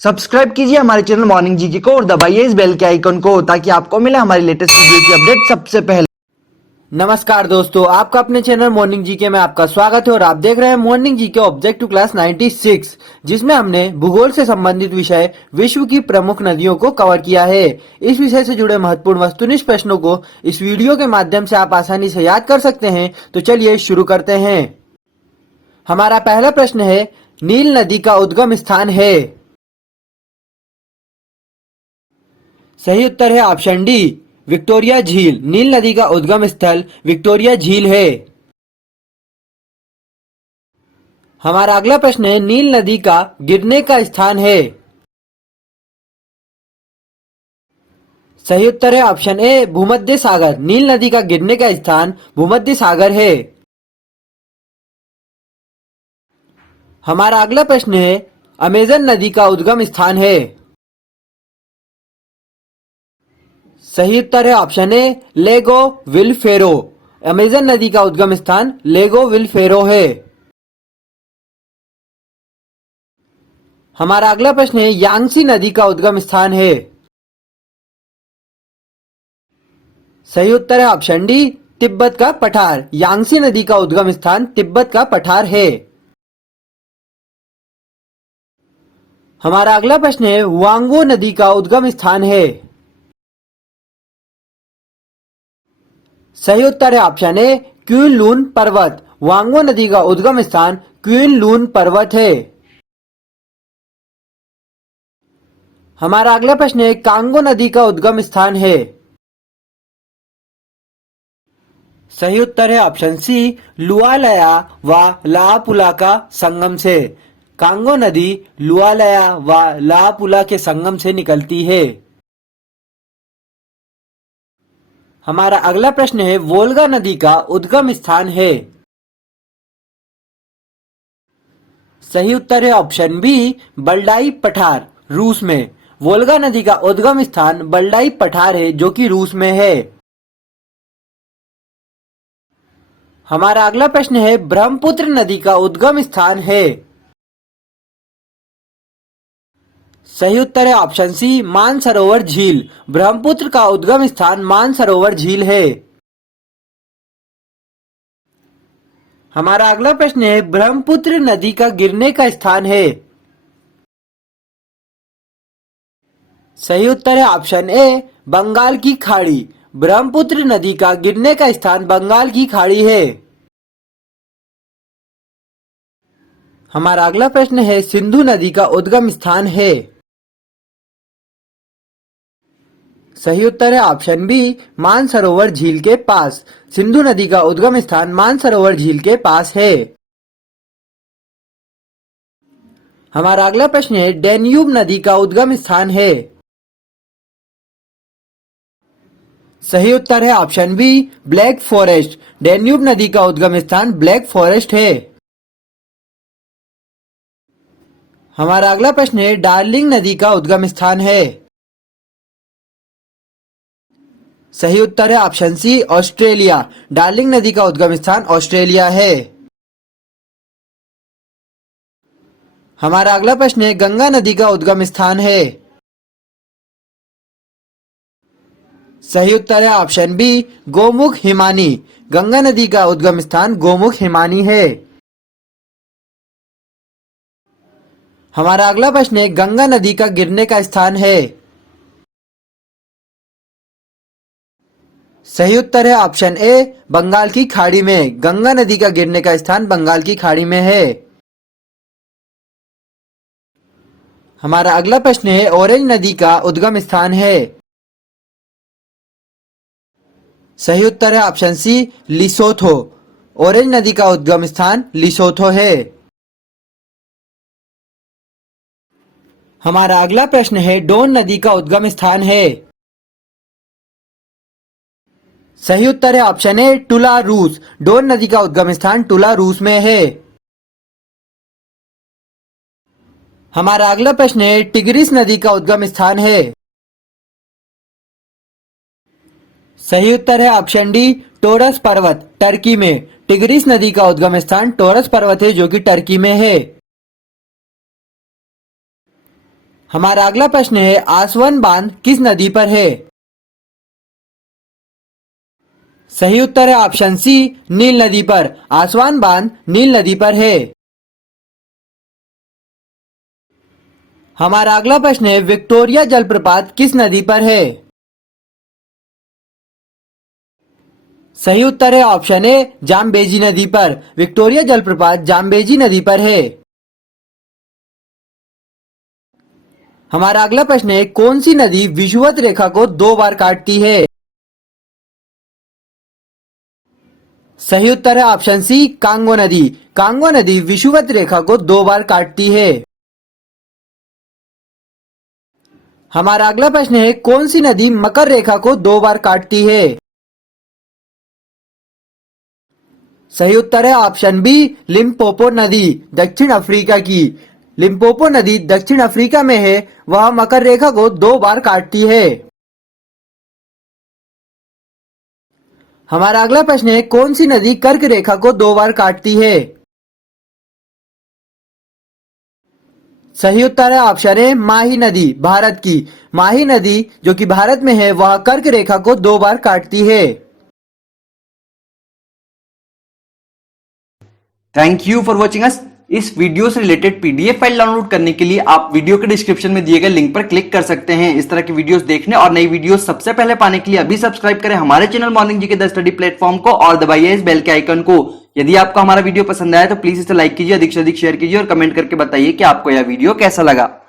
Subscribe कीजिए हमारे channel morning GK को और दबाइए इस बेल के आइकन को ताकि आपको मिले हमारी लेटेस्ट वीडियो की अपडेट सबसे पहले। नमस्कार दोस्तों, आपका अपने चैनल मॉर्निंग जीके में आपका स्वागत है और आप देख रहे हैं मॉर्निंग जीके ऑब्जेक्टिव क्लास 96, जिसमें हमने भूगोल से संबंधित विषय विश्व की प्रमुख नदियों को कवर किया है। इस विषय से जुड़े महत्वपूर्ण वस्तुनिष्ठ प्रश्नों को इस वीडियो के माध्यम से आप आसानी से याद कर सकते हैं। तो चलिए शुरू करते हैं। हमारा पहला प्रश्न है, नील नदी का उद्गम स्थान है। सही उत्तर है ऑप्शन डी, विक्टोरिया झील। नील नदी का उद्गम स्थल विक्टोरिया झील है। हमारा अगला प्रश्न है, नील नदी का गिरने का स्थान है। सही उत्तर है ऑप्शन ए, भूमध्य सागर। नील नदी का गिरने का स्थान भूमध्य सागर है। हमारा अगला प्रश्न है, अमेजन नदी का उद्गम स्थान है। सही उत्तर है ऑप्शन ए, लेगो विलफेरो। अमेजन नदी का उद्गम स्थान लेगो विलफेरो है। हमारा अगला प्रश्न है, यांगसी नदी का उद्गम स्थान है। सही उत्तर है ऑप्शन डी, तिब्बत का पठार। यांगसी नदी का उद्गम स्थान तिब्बत का पठार है। हमारा अगला प्रश्न है, वांगो नदी का उद्गम स्थान है। सही उत्तर है ऑप्शन ए, क्वीन लून पर्वत। वांगो नदी का उद्गम स्थान क्वीन लून पर्वत है। हमारा अगला प्रश्न है, कांगो नदी का उद्गम स्थान है। सही उत्तर है ऑप्शन सी, लुआलया व लापुला का संगम से। कांगो नदी लुआलया व लापुला के संगम से निकलती है। हमारा अगला प्रश्न है, वोल्गा नदी का उद्गम स्थान है। सही उत्तर है ऑप्शन बी, बल्डाई पठार, रूस में। वोल्गा नदी का उद्गम स्थान बल्डाई पठार है, जो कि रूस में है। हमारा अगला प्रश्न है, ब्रह्मपुत्र नदी का उद्गम स्थान है। सही उत्तर है ऑप्शन सी, मानसरोवर झील। ब्रह्मपुत्र का उद्गम स्थान मानसरोवर झील है। हमारा अगला प्रश्न है, ब्रह्मपुत्र नदी का गिरने का स्थान है। सही उत्तर है ऑप्शन ए, बंगाल की खाड़ी। ब्रह्मपुत्र नदी का गिरने का स्थान बंगाल की खाड़ी है। हमारा अगला प्रश्न है, सिंधु नदी का उद्गम स्थान है। सही उत्तर है ऑप्शन बी, मानसरोवर झील के पास। सिंधु नदी का उद्गम स्थान मानसरोवर झील के पास है। हमारा अगला प्रश्न है, डैन्यूब नदी का उद्गम स्थान है। सही उत्तर है option B, black forest. Danube नदी का उद्गम स्थान ब्लैक फॉरेस्ट है। हमारा अगला प्रश्न है, डार्लिंग नदी का उद्गम स्थान है। सही उत्तर है ऑप्शन सी, ऑस्ट्रेलिया। डार्लिंग नदी का उद्गम स्थान ऑस्ट्रेलिया है। हमारा अगला प्रश्न है, गंगा नदी का उद्गम स्थान है। सही उत्तर है ऑप्शन बी, गोमुख हिमानी। गंगा नदी का उद्गम स्थान गोमुख हिमानी है। हमारा अगला प्रश्न है, गंगा नदी का गिरने का स्थान है। सही उत्तर है ऑप्शन ए, बंगाल की खाड़ी में। गंगा नदी का गिरने का स्थान बंगाल की खाड़ी में है। हमारा अगला प्रश्न है, ऑरेंज नदी का उद्गम स्थान है। सही उत्तर है ऑप्शन सी, लिसोथो। ऑरेंज नदी का उद्गम स्थान लिसोथो है। हमारा अगला प्रश्न है, डोन नदी का उद्गम स्थान है। सही उत्तर है ऑप्शन ए, टुला, रूस। डोन नदी का उद्गम स्थान टुला, रूस में है। हमारा अगला प्रश्न है, टिग्रिस नदी का उद्गम स्थान है। सही उत्तर है ऑप्शन डी, टोरस पर्वत, टर्की में। टिग्रिस नदी का उद्गम स्थान टोरस पर्वत है, जो कि टर्की में है। हमारा अगला प्रश्न है, आसवन बांध किस नदी पर है? सही उत्तर है ऑप्शन सी, नील नदी पर। आसवान बांध नील नदी पर है। हमारा अगला प्रश्न है, विक्टोरिया जलप्रपात किस नदी पर है? सही उत्तर है ऑप्शन ए, जाम्बेजी नदी पर। विक्टोरिया जलप्रपात जाम्बेजी नदी पर है। हमारा अगला प्रश्न है, कौन सी नदी विषुवत रेखा को 2 बार काटती है? सही उत्तर है ऑप्शन सी, कांगो नदी। कांगो नदी विषुवत रेखा को 2 बार काटती है। हमारा अगला प्रश्न है, कौन सी नदी मकर रेखा को 2 बार काटती है? सही उत्तर है ऑप्शन बी, लिम्पोपो नदी, दक्षिण अफ्रीका की। लिम्पोपो नदी दक्षिण अफ्रीका में है, वह मकर रेखा को 2 बार काटती है। हमारा अगला प्रश्न है, कौन सी नदी कर्क रेखा को 2 बार काटती है? सही उत्तर है ऑप्शन ए, माही नदी, भारत की। माही नदी जो कि भारत में है, वह कर्क रेखा को 2 बार काटती है। Thank you for watching us. इस वीडियो से रिलेटेड पीडीएफ फाइल डाउनलोड करने के लिए आप वीडियो के डिस्क्रिप्शन में दिए गए लिंक पर क्लिक कर सकते हैं। इस तरह की वीडियोस देखने और नई वीडियोस सबसे पहले पाने के लिए अभी सब्सक्राइब करें हमारे channel morning GK the study platform को और दबाइए इस बेल के आइकन को। यदि आपको हमारा वीडियो पसंद आया तो प्लीज इसे लाइक कीजिए, अधिक से अधिक शेयर कीजिए और कमेंट करके बताइए कि आपको यह वीडियो कैसा लगा।